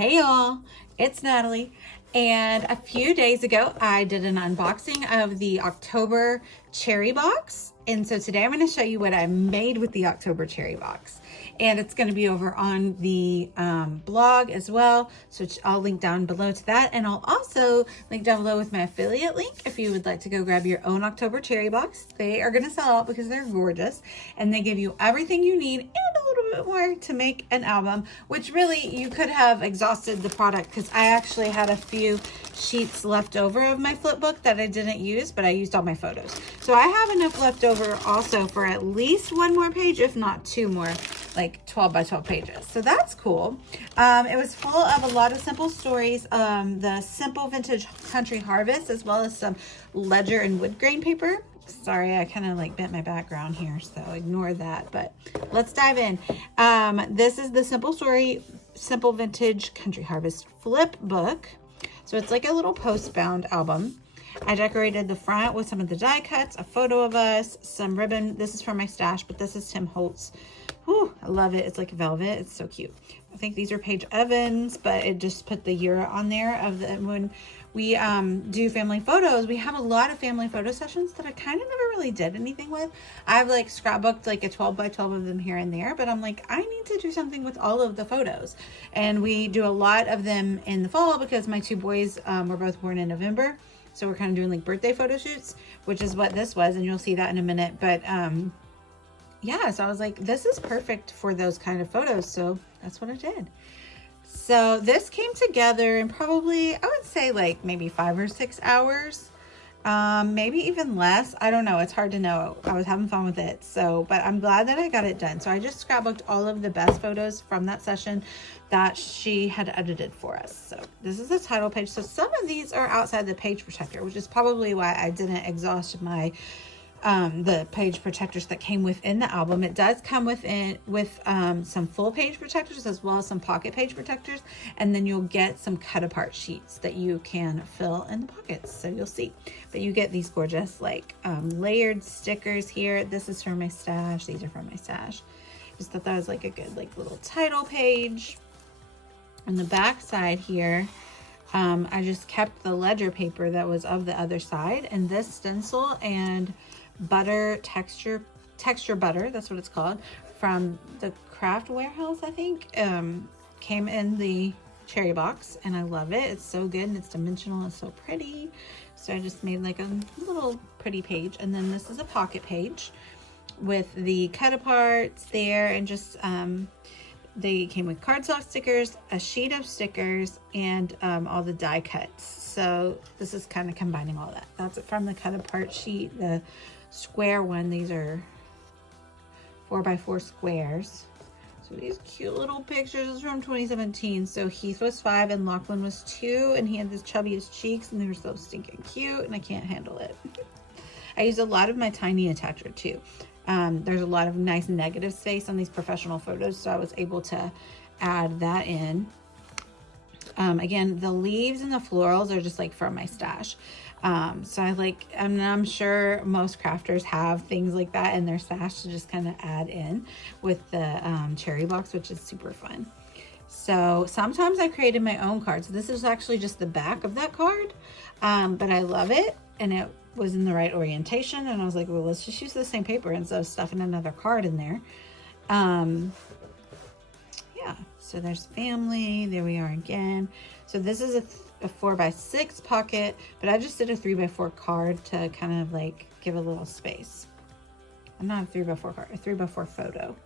Hey y'all, it's Natalie. And a few days ago, I did an unboxing of the October cherry box. And so today I'm going to show you what I made with the October cherry box. And it's going to be over on the blog as well. So I'll link down below to that. And I'll also link down below with my affiliate link if you would like to go grab your own October cherry box. They are going to sell out because they're gorgeous. And they give you everything you need and a little bit more to make an album, which really you could have exhausted the product because I actually had a few sheets left over of my flip book that I didn't use, but I used all my photos. So I have enough left over also for at least one more page, if not two more, like 12 by 12 pages. So that's cool. It was full of a lot of simple stories, the simple vintage country harvest, as well as some ledger and wood grain paper. Sorry, I kind of like bent my background here, so ignore that, but let's dive in. This is the simple vintage country harvest flip book. So it's like a little post-bound album. I decorated the front with some of the die cuts, a photo of us, some ribbon. This is from my stash, but this is Tim Holtz. Whew, I love it. It's like velvet. It's so cute. I think these are Paige Evans, but it just put the year on there of when we do family photos. We have a lot of family photo sessions that I kind of never really did anything with. I've like scrapbooked like a 12 by 12 of them here and there, but I'm like, I need to do something with all of the photos. And we do a lot of them in the fall because my two boys were both born in November. So we're kind of doing like birthday photo shoots, which is what this was. And you'll see that in a minute. But yeah, so I was like, this is perfect for those kind of photos. So that's what I did. So this came together in probably, I would say like maybe 5 or 6 hours, maybe even less. I don't know. It's hard to know. I was having fun with it. So, but I'm glad that I got it done. So I just scrapbooked all of the best photos from that session that she had edited for us. So this is the title page. So some of these are outside the page protector, which is probably why I didn't exhaust my the page protectors that came within the album. It does come with some full page protectors as well as some pocket page protectors, and then you'll get some cut apart sheets that you can fill in the pockets, so you'll see. But you get these gorgeous like layered stickers here. This is from my stash. These are from my stash. Just thought that was like a good like little title page. On the back side here, I just kept the ledger paper that was of the other side, and this stencil and butter texture butter, that's what it's called, from the craft warehouse, I think, came in the cherry box, and I love it. It's so good and it's dimensional. It's so pretty. So I just made like a little pretty page, and then this is a pocket page with the cut aparts there, and just they came with cardstock stickers, a sheet of stickers, and all the die cuts. So this is kind of combining all that. That's it from the cut apart sheet, the square one. These are 4x4 squares. So these cute little pictures. This is from 2017. So Heath was 5 and Lachlan was 2, and he had the chubbiest cheeks, and they were so stinking cute, and I can't handle it. I used a lot of my tiny attacher too. There's a lot of nice negative space on these professional photos, so I was able to add that in. Again, the leaves and the florals are just like from my stash. So I'm sure most crafters have things like that in their stash to just kind of add in with the cherry box, which is super fun. So sometimes I created my own cards. This is actually just the back of that card, but I love it, and it was in the right orientation, and I was like, well, let's just use the same paper instead of stuffing another card in there. Yeah, so there's family. There we are again. So this is a 4x6 pocket, but I just did a 3x4 card to kind of like give a little space. I'm not a 3x4 card, a 3x4 photo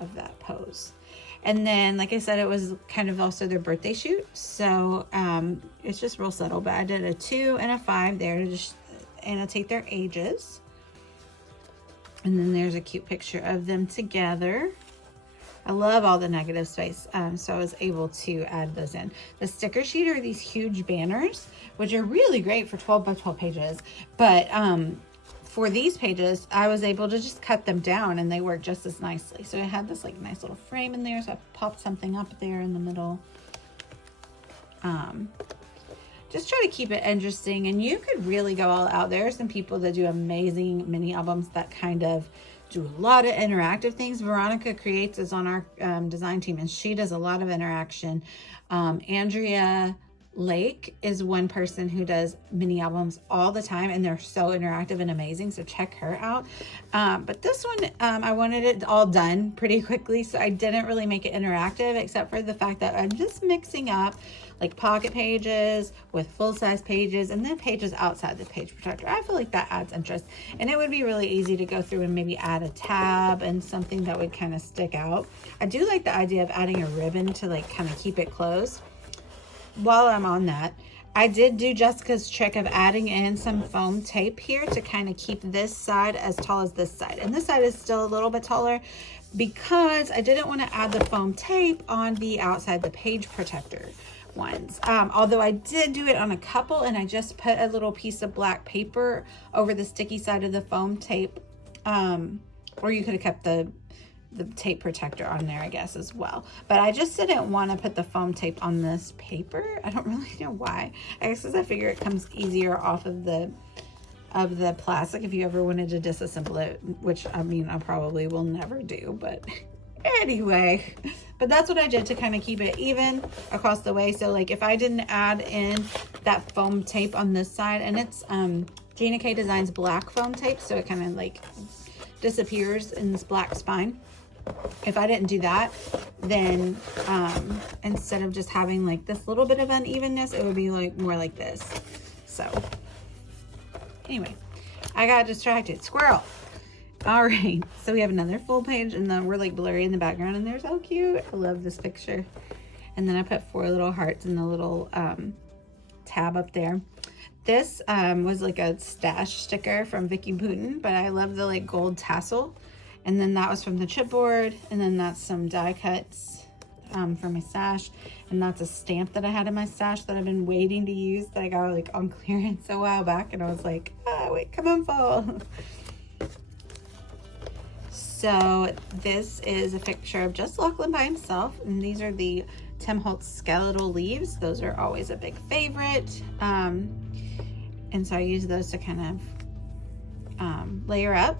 of that pose. And then, like I said, it was kind of also their birthday shoot. So it's just real subtle, but I did a 2 and a 5 there to just annotate their ages. And then there's a cute picture of them together. I love all the negative space, so I was able to add those in. The sticker sheet are these huge banners, which are really great for 12 by 12 pages. But for these pages, I was able to just cut them down, and they work just as nicely. So I had this like nice little frame in there, so I popped something up there in the middle. Just try to keep it interesting, and you could really go all out. There are some people that do amazing mini albums that kind of do a lot of interactive things. Veronica Creates is on our design team, and she does a lot of interaction. Andrea Lake is one person who does mini albums all the time, and they're so interactive and amazing, so check her out. But this one, I wanted it all done pretty quickly, so I didn't really make it interactive, except for the fact that I'm just mixing up like pocket pages with full-size pages, and then pages outside the page protector. I feel like that adds interest, and it would be really easy to go through and maybe add a tab and something that would kind of stick out. I do like the idea of adding a ribbon to like kind of keep it closed. While I'm on that, I did do Jessica's trick of adding in some foam tape here to kind of keep this side as tall as this side. And this side is still a little bit taller because I didn't want to add the foam tape on the outside the page protector ones. Although I did do it on a couple, and I just put a little piece of black paper over the sticky side of the foam tape. Or you could have kept the tape protector on there, I guess, as well. But I just didn't want to put the foam tape on this paper. I don't really know why. I guess because I figure it comes easier off of the plastic if you ever wanted to disassemble it, which I mean I probably will never do, but anyway. But that's what I did to kind of keep it even across the way. So like if I didn't add in that foam tape on this side, and it's Gina K Designs black foam tape, so it kind of like disappears in this black spine. If I didn't do that, then instead of just having like this little bit of unevenness, it would be like more like this. So anyway, I got distracted. Squirrel. All right, so we have another full page, and then we're like blurry in the background, and they're so cute. I love this picture. And then I put 4 little hearts in the little tab up there. This was like a stash sticker from Vicky Putin, but I love the like gold tassel. And then that was from the chipboard, and then that's some die cuts for my stash, and that's a stamp that I had in my stash that I've been waiting to use, that I got like on clearance a while back, and I was like, oh wait, come on, fall. So this is a picture of just Lachlan by himself, and these are the Tim Holtz skeletal leaves. Those are always a big favorite, and so I use those to kind of layer up.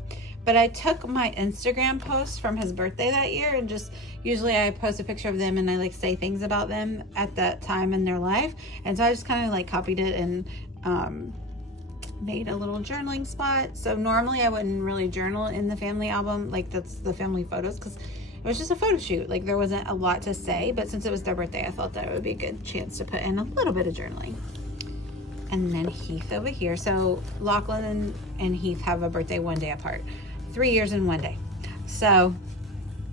But I took my Instagram post from his birthday that year, and just usually I post a picture of them and I like say things about them at that time in their life. And so I just kind of like copied it and made a little journaling spot. So normally I wouldn't really journal in the family album, like that's the family photos, because it was just a photo shoot. Like there wasn't a lot to say, but since it was their birthday, I thought that it would be a good chance to put in a little bit of journaling. And then Heath over here. So Lachlan and Heath have a birthday one day apart. 3 years in one day. So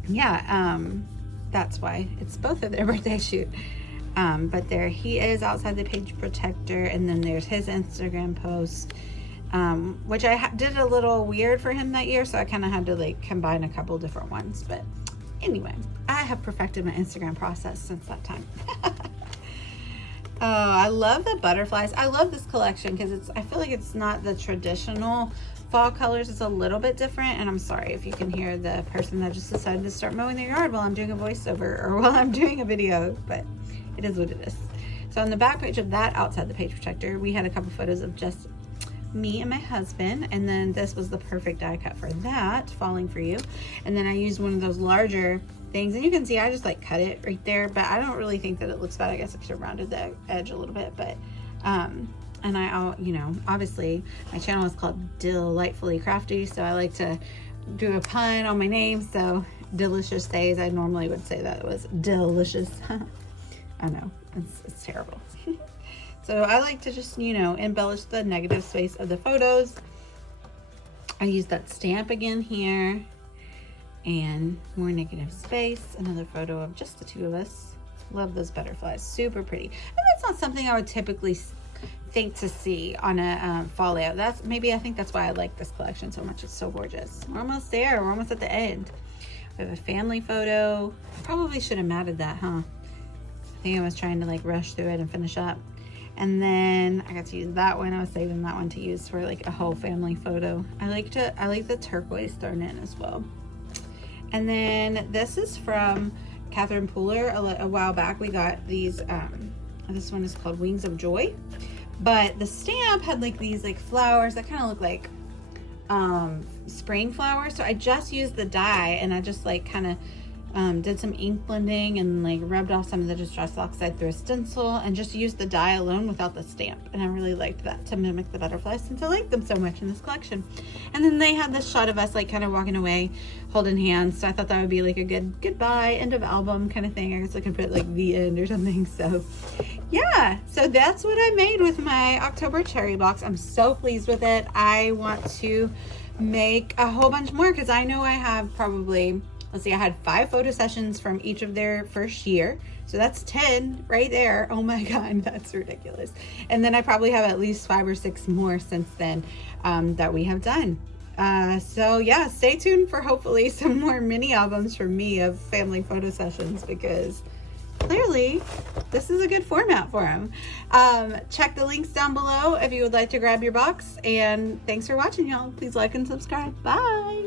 yeah, that's why it's both of their birthday shoot. But there he is outside the page protector, and then there's his Instagram post, which I did a little weird for him that year, so I kind of had to like combine a couple different ones. But anyway, I have perfected my Instagram process since that time. Oh, I love the butterflies. I love this collection because I feel like it's not the traditional fall colors. It's a little bit different, and I'm sorry if you can hear the person that just decided to start mowing their yard while I'm doing a voiceover or while I'm doing a video, but it is what it is. So on the back page of that outside the page protector, we had a couple photos of just me and my husband, and then this was the perfect die cut for that, Falling For You. And then I used one of those larger things, and you can see I just like cut it right there, but I don't really think that it looks bad. I guess I could have rounded the edge a little bit, but and I, you know, obviously my channel is called Delightfully Crafty, so I like to do a pun on my name. So Delicious Days, I normally would say that it was delicious. I know, it's terrible. So I like to just, you know, embellish the negative space of the photos. I use that stamp again here, and more negative space. Another photo of just the two of us. Love those butterflies, super pretty. And that's not something I would typically think to see on a fall layout. I think that's why I like this collection so much. It's so gorgeous. We're almost there. We're almost at the end. We have a family photo. Probably should have matted that, huh? I think I was trying to like rush through it and finish up. And then I got to use that one. I was saving that one to use for like a whole family photo. I like the turquoise thrown in as well. And then this is from Catherine Pooler. A while back we got these, this one is called Wings of Joy. But the stamp had like these like flowers that kind of look like spring flowers. So I just used the dye, and I just like kind of did some ink blending and like rubbed off some of the Distress Oxide through a stencil and just used the dye alone without the stamp. And I really liked that to mimic the butterflies, since I like them so much in this collection. And then they had this shot of us like kind of walking away holding hands, so I thought that would be like a good goodbye, end of album kind of thing. I guess I could put like the end or something. So yeah, so that's what I made with my October cherry box. I'm so pleased with it. I want to make a whole bunch more, because I know I have probably, let's see, I had 5 photo sessions from each of their first year. So that's 10 right there. Oh my God, that's ridiculous. And then I probably have at least 5 or 6 more since then that we have done. So yeah, stay tuned for hopefully some more mini albums from me of family photo sessions, because clearly this is a good format for them. Check the links down below if you would like to grab your box. And thanks for watching, y'all. Please like and subscribe. Bye.